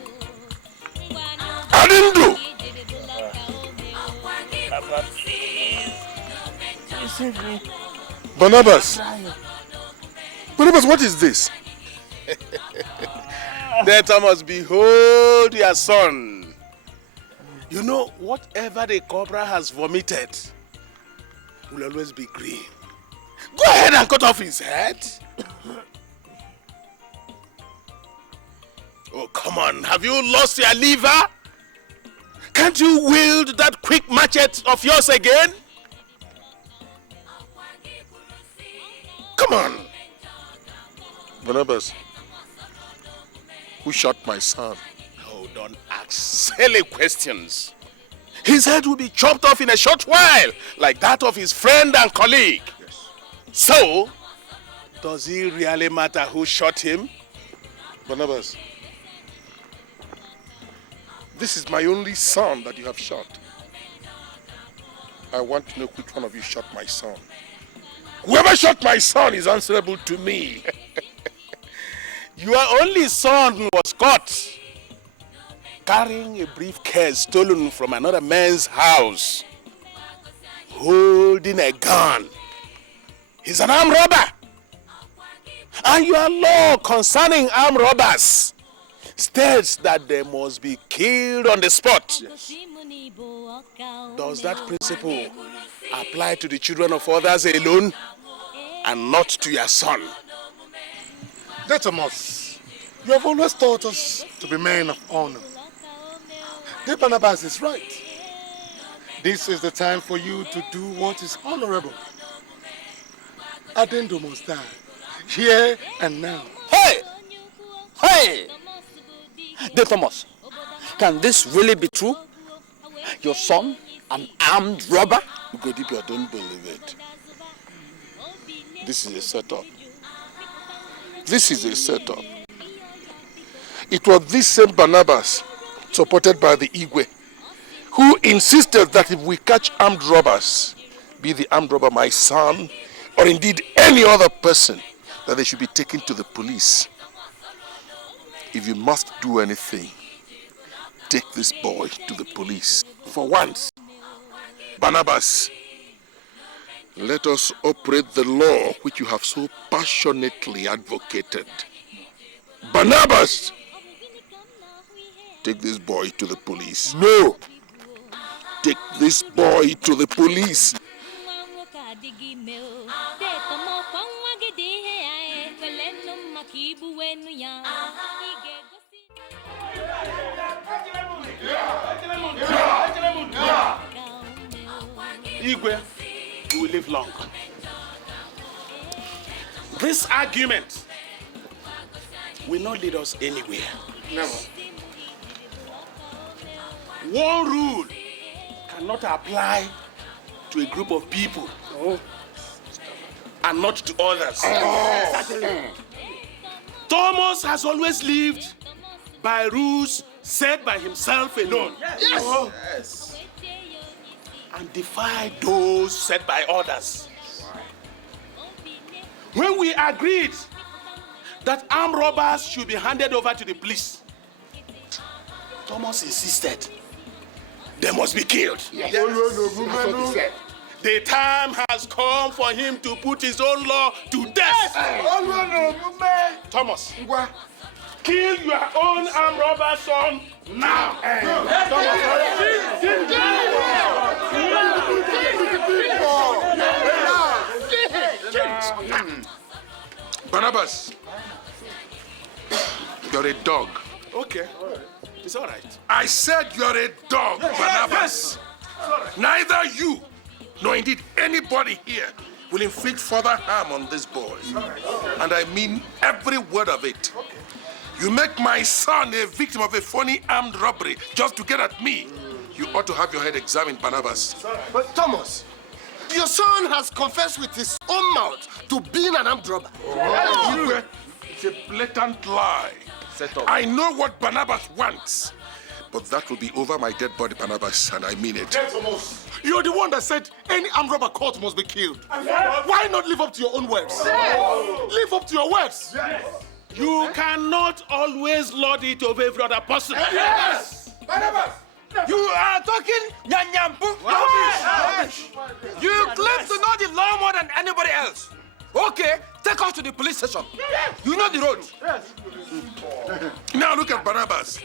Barnabas, what is this? There, Thomas, behold your son. You know, whatever the cobra has vomited will always be green. Go ahead and cut off his head. Oh, come on. Have you lost your liver? Can't you wield that quick machete of yours again? Come on. Barnabas, who shot my son? Oh, don't ask silly questions. His head will be chopped off in a short while, like that of his friend and colleague. Yes. So, does it really matter who shot him? Barnabas, this is my only son that you have shot. I want to know which one of you shot my son. Whoever shot my son is answerable to me. Your only son was caught carrying a briefcase stolen from another man's house, holding a gun. He's an armed robber. And your law concerning armed robbers states that they must be killed on the spot. Yes. Does that principle apply to the children of others alone and not to your son? Thomas, you have always taught us to be men of honor. Barnabas is right. This is the time for you to do what is honorable. Adendo must die, here and now. Hey! Hey! Thomas, can this really be true? Your son, an armed robber? Ugodibia, don't believe it. This is a setup. This is a setup. It was this same Barnabas, supported by the Igwe, who insisted that if we catch armed robbers, be the armed robber my son, or indeed any other person, that they should be taken to the police. If you must do anything, take this boy to the police. For once, Barnabas, let us operate the law which you have so passionately advocated. Barnabas, take this boy to the police. No! Take this boy to the police. Igwe, you will live long. This argument will not lead us anywhere. Never. One rule cannot apply to a group of people and not to others. Thomas has always lived by rules set by himself alone. Yes. Yes. And defied those set by others. When we agreed that armed robbers should be handed over to the police. Thomas insisted. They must be killed. Yes. That's what he said. The time has come for him to put his own law to death. Thomas, kill your own armed robber son now. Barnabas, you're a dog. Okay, it's all right. I said you're a dog, Barnabas. Neither you nor indeed anybody here will inflict further harm on this boy. And I mean every word of it. You make my son a victim of a phony armed robbery just to get at me. You ought to have your head examined, Barnabas. But Thomas, your son has confessed with his own mouth to being an armed robber. It's a blatant lie. I know what Barnabas wants. But that will be over my dead body, Barnabas, and I mean it. You're the one that said any armed robber caught must be killed. Why not live up to your own words? Live up to your words. You cannot always lord it over every other person. Yes! Barnabas! You are talking nyanyampu. You claim to know the law more than anybody else. Okay, take us to the police station. You know the road. Now look at Barnabas.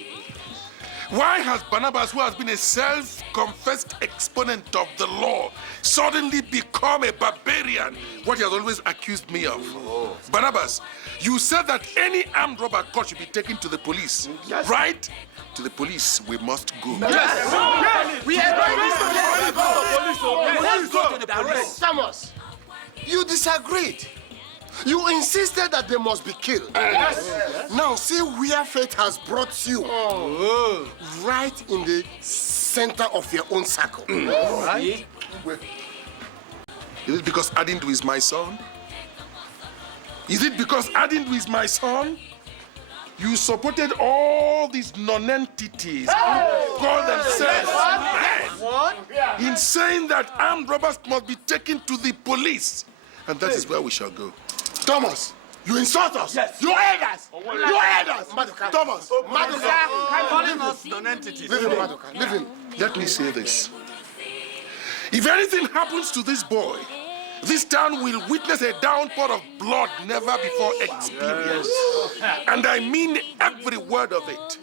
Why has Barnabas, who has been a self-confessed exponent of the law, suddenly become a barbarian, what he has always accused me of? Barnabas, you said that any armed robber caught should be taken to the police, right? To the police we must go. Yes. We are going to the police. Thomas, you disagreed. You insisted that they must be killed. Yes. Now see where fate has brought you. Right in the center of your own circle. Right? Is it because Adindu is my son? Is it because Adindu is my son? You supported all these non-entities who call themselves men in saying that armed robbers must be taken to the police. And that is where we shall go. Thomas, you insult us. Yes. You hate us. You hate us. Thomas, calling us non-entities. Leave him. Let me say this. If anything happens to this boy, this town will witness a downpour of blood never before experienced. And I mean every word of it.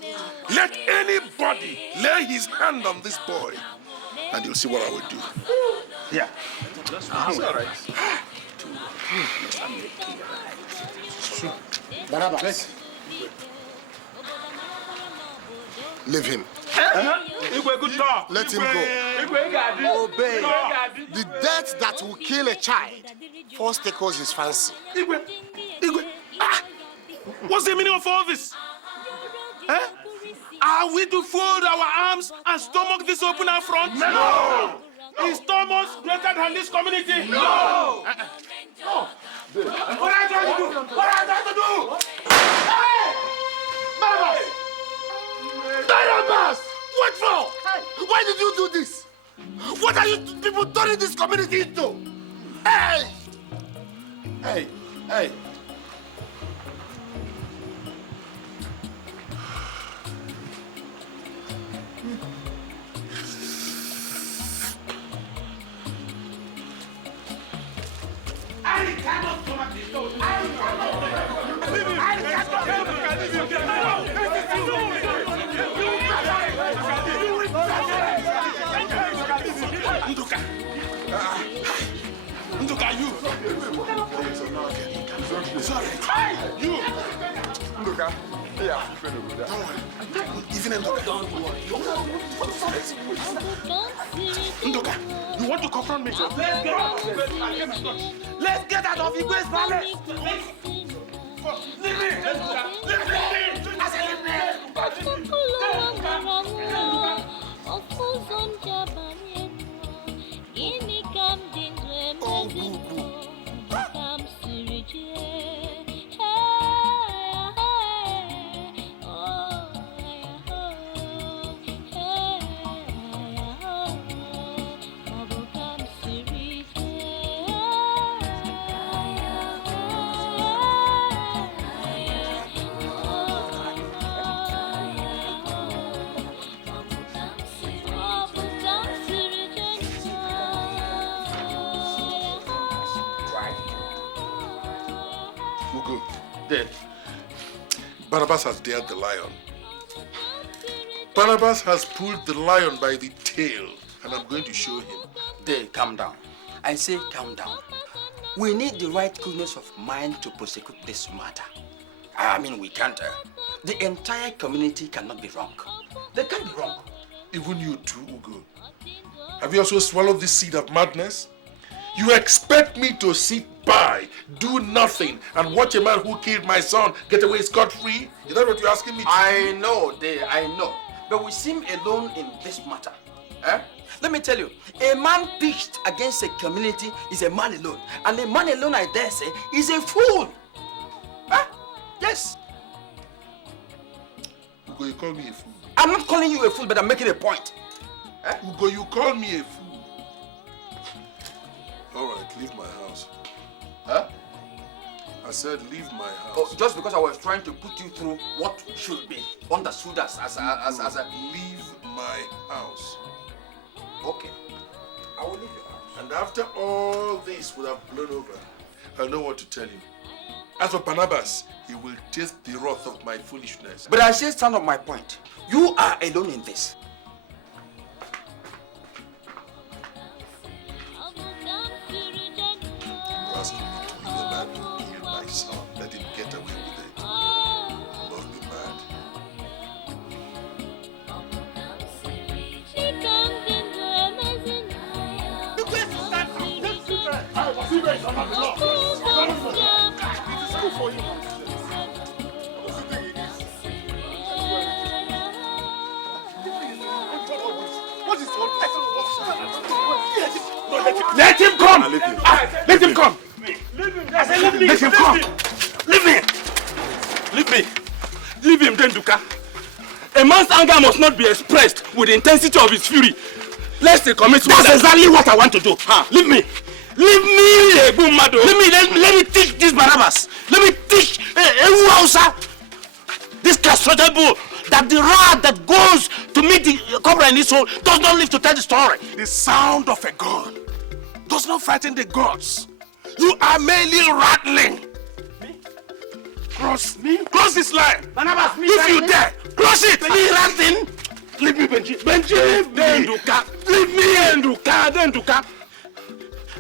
Let anybody lay his hand on this boy, and you'll see what I will do. Yeah. That's all right. Barnabas, leave him. Let him go. Obey. The death that will kill a child first tickles his fancy. What's the meaning of all this? Are we to fold our arms and stomach this open front? No! Is Thomas greater than this community? No! No! What are you trying to do? What are you trying to do? Hey! Barnabas! Barnabas! What for? Why did you do this? What are you people turning this community into? Hey! Hey! Hey! I cannot come at this door. I Nduka, you. Sorry. You. Nduka. Yeah. Even Nduka. Nduka, you want to confront me? Let's get out of Igwe's palace. Leave me. Leave me. I said leave me. Dead. Barnabas has dared the lion. Barnabas has pulled the lion by the tail, and I'm going to show him. There, calm down. I say calm down. We need the right coolness of mind to prosecute this matter. I mean, we can't. The entire community cannot be wrong. They can't be wrong. Even you too, Ugo. Have you also swallowed this seed of madness? You expect me to sit by, do nothing, and watch a man who killed my son get away scot-free? Is that what you're asking me to do? I know, I know. But we seem alone in this matter. Let me tell you, a man pitched against a community is a man alone. And a man alone, I dare say, is a fool. Yes. Ugo, you call me a fool. I'm not calling you a fool, but I'm making a point. Ugo, you call me a fool. All right, leave my house. I said leave my house. Oh, just because I was trying to put you through what should be understood as a... Leave my house. Okay. I will leave your house. And after all this would have blown over, I know what to tell you. As for Barnabas, he will taste the wrath of my foolishness. But I still stand on my point. You are alone in this. You're asking me to leave a man who killed my son. Let him get away with it. You must be mad. Let him come! Let him come! Let him come! Leave me! Leave me! Leave him, Denduka. A man's anger must not be expressed with the intensity of his fury. Lest he commits murder. That's exactly what I want to do. Leave me! Leave me, Ebumado! Let me teach this Barnabas! Let me teach Ewuausa! This castrated bull! That the rod that goes to meet the cobra in his soul does not live to tell the story. The sound of a gun does not frighten the gods. You are merely rattling. Me? Cross me? Cross this line. Barnabas, me. If you dare, cross it. Me rattling. Leave me, Benji. Benji, leave me. Denduka. Leave me, Denduka.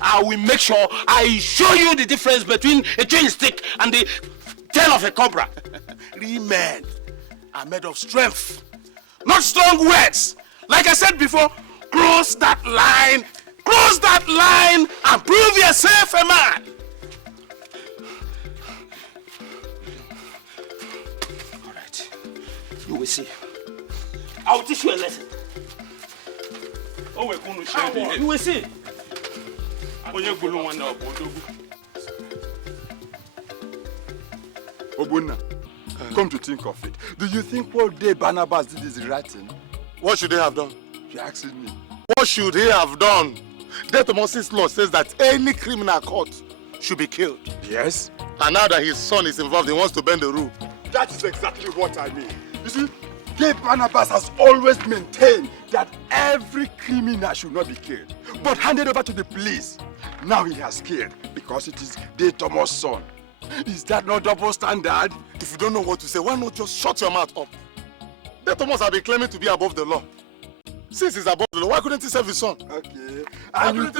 I will make sure I show you the difference between a chewing stick and the tail of a cobra. Real men are made of strength, not strong words. Like I said before, cross that line and prove yourself a man. All right, you will see. I will teach you a lesson. You will see. Obunna, come to think of it, do you think what day Barnabas did is the right thing? What should they have done? You're asking me. What should he have done? Death of Moses' law says that any criminal caught should be killed. Yes. And now that his son is involved, he wants to bend the rule. That is exactly what I mean. You see, Gay Barnabas has always maintained that every criminal should not be killed, but handed over to the police. Now he has killed because it is Day Thomas' son. Is that not double standard? If you don't know what to say, why not just shut your mouth up? Day Thomas has been claiming to be above the law. Since he's above the law, why couldn't he serve his son? Okay. And you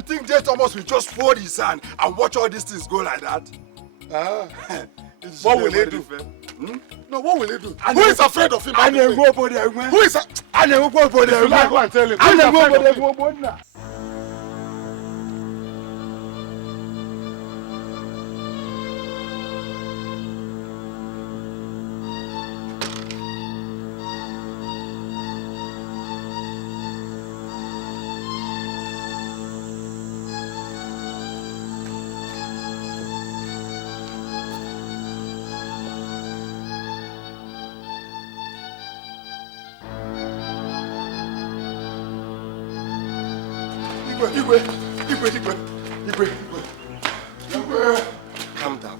think Day Thomas will just fold his hand and watch all these things go like that? What will he do? No, what will he do? Who is afraid of him? Who is if you like, go and tell him. Who is afraid of him?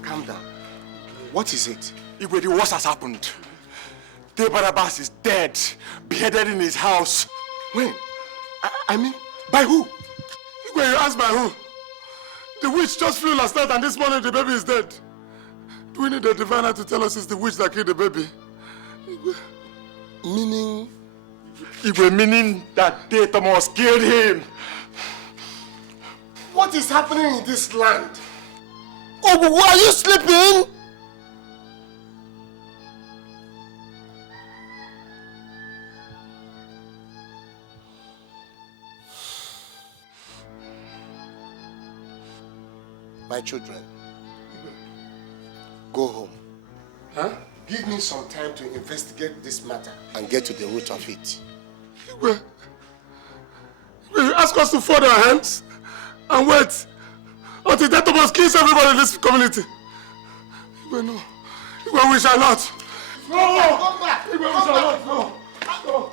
Calm down. What is it? Igwe, the worst has happened. Day Barnabas is dead, beheaded in his house. When? I mean, by who? Igwe, you asked by who? The witch just flew last night and this morning the baby is dead. We need the diviner to tell us it's the witch that killed the baby. Meaning? Meaning that they Thomas killed him. What is happening in this land? Ogu, are you sleeping? My children, go home. Huh? Give me some time to investigate this matter and get to the root of it. Will you ask us to fold our hands and wait until that Thomas kills everybody in this community? No. We shall not. No! Come back! We shall not. No. No.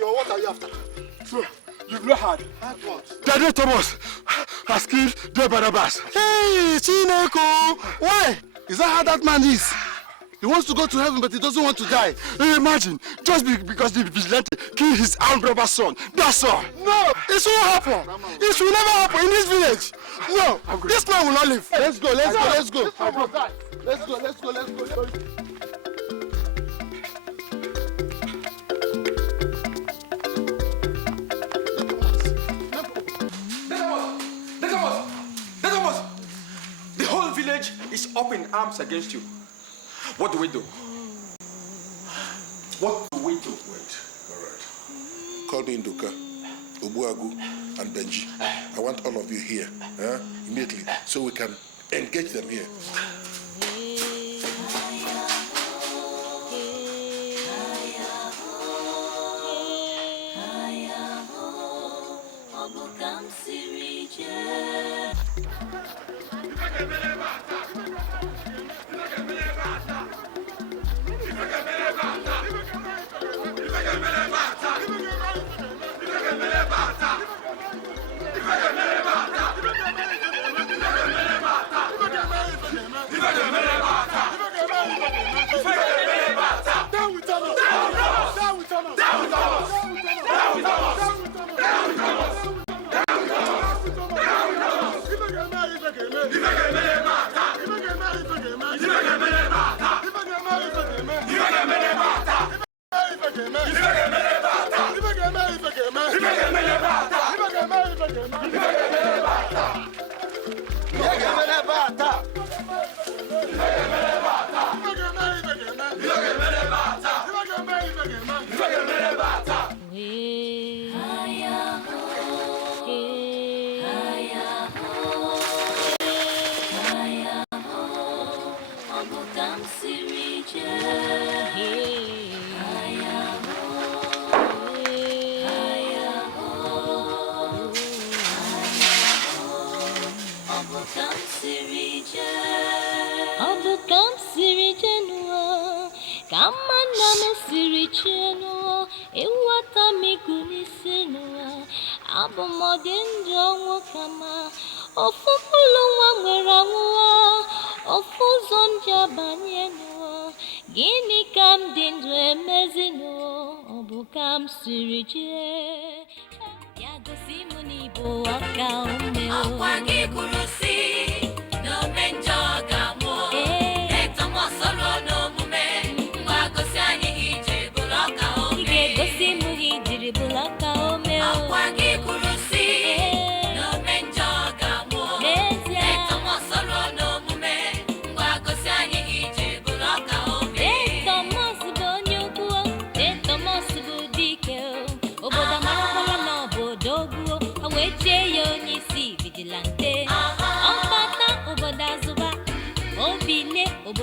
What are you after? So, you've not heard? Heard what? Daddy Thomas has killed the Barnabas. Hey, Chineko! Why? Is that how that man is? He wants to go to heaven, but he doesn't want to die. Imagine, just because the vigilante killed his armed robber's son. That's all. No, it won't happen. It will never happen in this village. No, this man will not live. Let's go, let's go, let's go. Let's go, let's go, let's go. The whole village is up in arms against you. What do we do? What do we do? Wait, all right. Call me Nduka, Agu, and Benji. I want all of you here, immediately, so we can engage them here.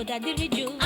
that did you?